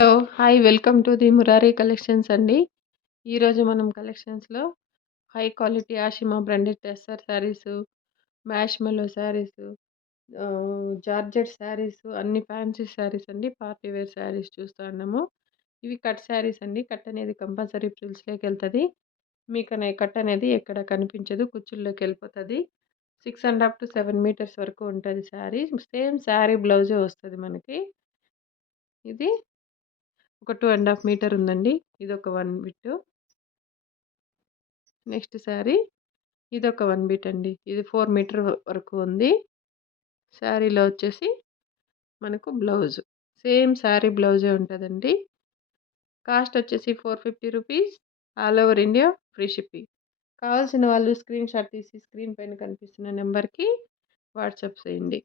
Hello! Hi. Welcome to the Murari collections అండి. ఈరోజు మనం కలెక్షన్స్‌లో high quality Ashima branded tussar saris, marshmallow saris, georgette saris, అన్ని ఫ్యాన్సీ శారీస్ అండి. పార్టీ వేర్ శారీస్ చూస్తా ఉన్నాము. ఇవి కట్ శారీస్ అండి. కట్ అనేది కంపల్సరీ ఫ్రిల్స్‌లోకెళ్తది. మీకనే కట్ అనేది ఎక్కడ కనిపించదు. కుచ్చుల్లోకెళ్ళిపోతది. 6 ½ to 7 మీటర్స్ వరకు ఉంటది శారీ. సేమ్ శారీ బ్లౌజే వస్తది మనకి. ఇది ఒక 2 ½ మీటర్ ఉందండి. ఇదొక 1 బిట్టు. నెక్స్ట్ శారీ ఇదొక 1 బిట్ అండి. ఇది 4 మీటర్ వరకు ఉంది. శారీలో వచ్చేసి మనకు బ్లౌజ్. సేమ్ శారీ బ్లౌజే ఉంటదండి. కాస్ట్ వచ్చేసి 450 rupees. All over India free shipping. కావాల్సిన వాళ్ళు స్క్రీన్ షాట్ తీసి స్క్రీన్ పైన కనిపిస్తున్న నెంబర్‌కి వాట్సాప్ చేయండి.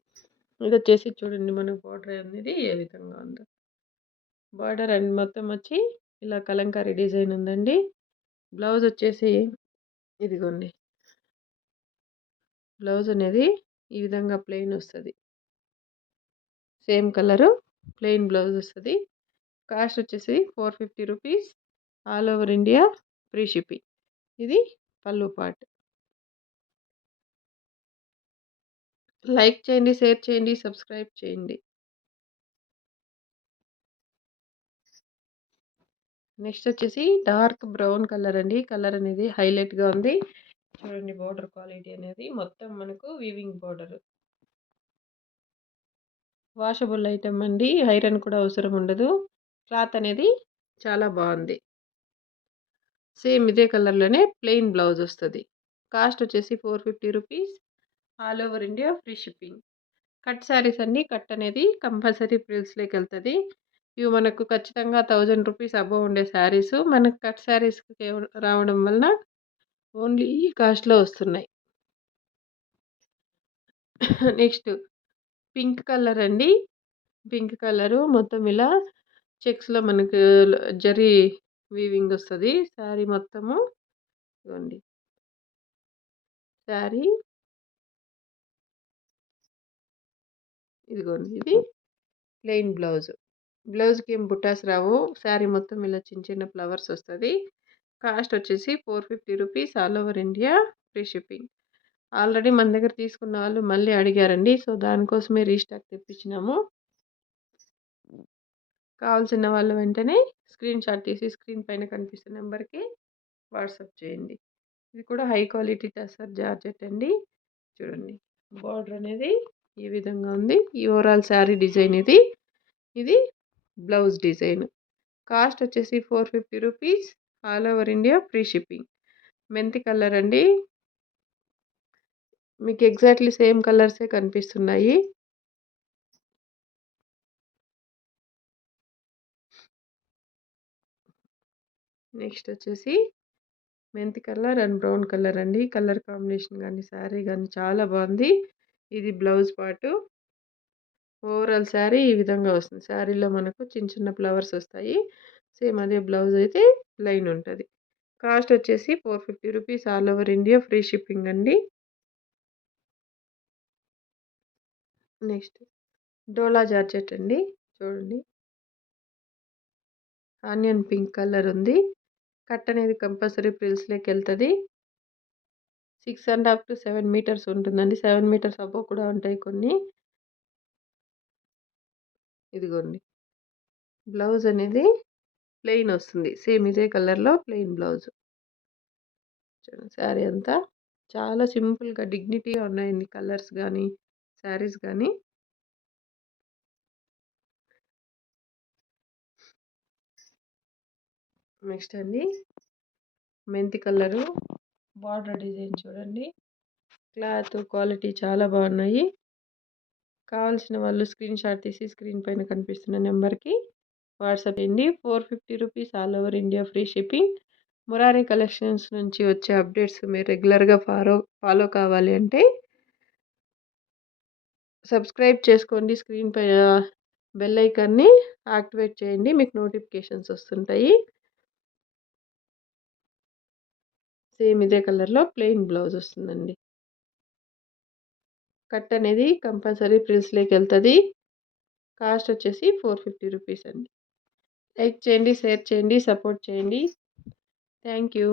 ఇదొచ్చేసి చూడండి మన బోర్డర్ అనేది ఏ విధంగా ఉందో. బోర్డర్ అండ్ మొత్తం వచ్చి ఇలా కలంకారీ డిజైన్ ఉందండి. బ్లౌజ్ వచ్చేసి ఇదిగోండి. బ్లౌజ్ అనేది ఈ విధంగా ప్లెయిన్ వస్తది. సేమ్ కలరు ప్లెయిన్ బ్లౌజ్ వస్తది. కాస్ట్ వచ్చేసి 450 rupees. All over India free shipping. ఇది పళ్ళు పార్ట్. లైక్ చేయండి, షేర్ చేయండి, సబ్స్క్రైబ్ చేయండి. నెక్స్ట్ వచ్చేసి డార్క్ బ్రౌన్ కలర్ అండి. కలర్ అనేది హైలైట్‌గా ఉంది. చూడండి బోర్డర్ క్వాలిటీ అనేది మొత్తం మనకు వీవింగ్ బోర్డర్. వాషబుల్ ఐటెమ్ అండి. ఐరన్ కూడా అవసరం ఉండదు. క్లాత్ అనేది చాలా బావుంది. సేమ్ ఇదే కలర్‌లోనే ప్లెయిన్ బ్లౌజ్ వస్తది. కాస్ట్ వచ్చేసి 450 rupees. All over India free shipping. Cut saris అండి. కట్ అనేది కంపల్సరీ ఫ్రిల్స్‌లోకెళ్తది. ఇవి మనకు ఖచ్చితంగా 1000 రూపీస్ అబోవ్ ఉండే శారీసు. మనకు కట్ శారీస్‌కి రావడం వలన ఓన్లీ ఈ కాస్ట్‌లో వస్తున్నాయి. నెక్స్ట్ పింక్ కలర్ అండి. పింక్ కలరు మొత్తం ఇలా చెక్స్‌లో మనకు జరీ వీవింగ్ వస్తది. శారీ మొత్తము ఇదిగోండి. శారీ ఇదిగోండి. ఇది ప్లెయిన్ బ్లౌజ్. బ్లౌజ్‌కి ఏం బుట్టాస్ రావు. శారీ మొత్తం ఇలా చిన్న చిన్న ఫ్లవర్స్ వస్తది. కాస్ట్ వచ్చేసి 450 rupees. All over India free shipping. Already మన దగ్గర తీసుకున్న వాళ్ళు మళ్ళీ అడిగారండి. సో, దానికోసమే రీస్టాక్ తెప్పించినాము. కావాల్సిన వాళ్ళు వెంటనే స్క్రీన్ షాట్ తీసి స్క్రీన్ పైన కనిపిస్తున్న నెంబర్‌కి వాట్సాప్ చేయండి. ఇది కూడా హై క్వాలిటీ టసర్ జార్జెట్ అండి. చూడండి. బోర్డర్ అనేది ఈ విధంగా ఉంది. ఈ ఓవరాల్ శారీ డిజైన్ ఇది. ఇది బ్లౌజ్ డిజైన్. కాస్ట్ వచ్చేసి 450 rupees. All over India free shipping. మెంతి కలర్ అండి. మీకు ఎగ్జాక్ట్‌లీ సేమ్ కలర్సే కనిపిస్తున్నాయి. నెక్స్ట్ వచ్చేసి మెంతి కలర్ అండ్ బ్రౌన్ కలర్ అండి. కలర్ కాంబినేషన్ గానీ, శారీ గానీ చాలా బావుంది. ఇది బ్లౌజ్ పార్టు. ఓవరాల్ శారీ ఈ విధంగా వస్తుంది. శారీలో మనకు చిన్న చిన్న ఫ్లవర్స్ వస్తాయి. సేమ్ అదే బ్లౌజ్ అయితే ప్లెయిన్ ఉంటది. కాస్ట్ వచ్చేసి 450 rupees. All over India free shipping అండి. నెక్స్ట్ డోలా జార్జెట్ అండి. చూడండి. ఆనియన్ పింక్ కలర్ ఉంది. కట్ అనేది కంపల్సరీ ఫ్రిల్స్‌లోకెళ్తది. 6 ½ to 7 మీటర్స్ ఉంటుందండి. 7 మీటర్స్ అబోవ్ కూడా ఉంటాయి కొన్ని. ఇదిగోండి. బ్లౌజ్ అనేది ప్లెయిన్ వస్తుంది. సేమ్ ఇదే కలర్‌లో ప్లెయిన్ బ్లౌజ్. చూడండి శారీ అంతా చాలా సింపుల్‌గా డిగ్నిటీగా ఉన్నాయండి కలర్స్ గానీ, శారీస్ గానీ. నెక్స్ట్ అండి మెంతి కలరు బార్డర్ డిజైన్ చూడండి. క్లాత్ క్వాలిటీ చాలా బాగున్నాయి. కావాల్సిన వాళ్ళు స్క్రీన్ షాట్ తీసి స్క్రీన్ పైన కనిపిస్తున్న నెంబర్‌కి వాట్సాప్ చేయండి. 450 rupees. All over India free shipping. Murari collections నుంచి వచ్చే అప్డేట్స్ మీరు రెగ్యులర్‌గా ఫాలో కావాలి అంటే సబ్స్క్రైబ్ చేసుకోండి. స్క్రీన్ పై బెల్ ఐకాన్‌ని యాక్టివేట్ చేయండి. మీకు నోటిఫికేషన్స్ వస్తుంటాయి. సేమ్ ఇదే కలర్‌లో ప్లెయిన్ బ్లౌజ్ వస్తుందండి. కట్ అనేది కంపల్సరీ ఫ్రిల్స్‌లోకెళ్తది. కాస్ట్ వచ్చేసి 450 రూపీస్ అండి. లైక్ చేయండి, షేర్ చేయండి, సపోర్ట్ చేయండి. Thank you.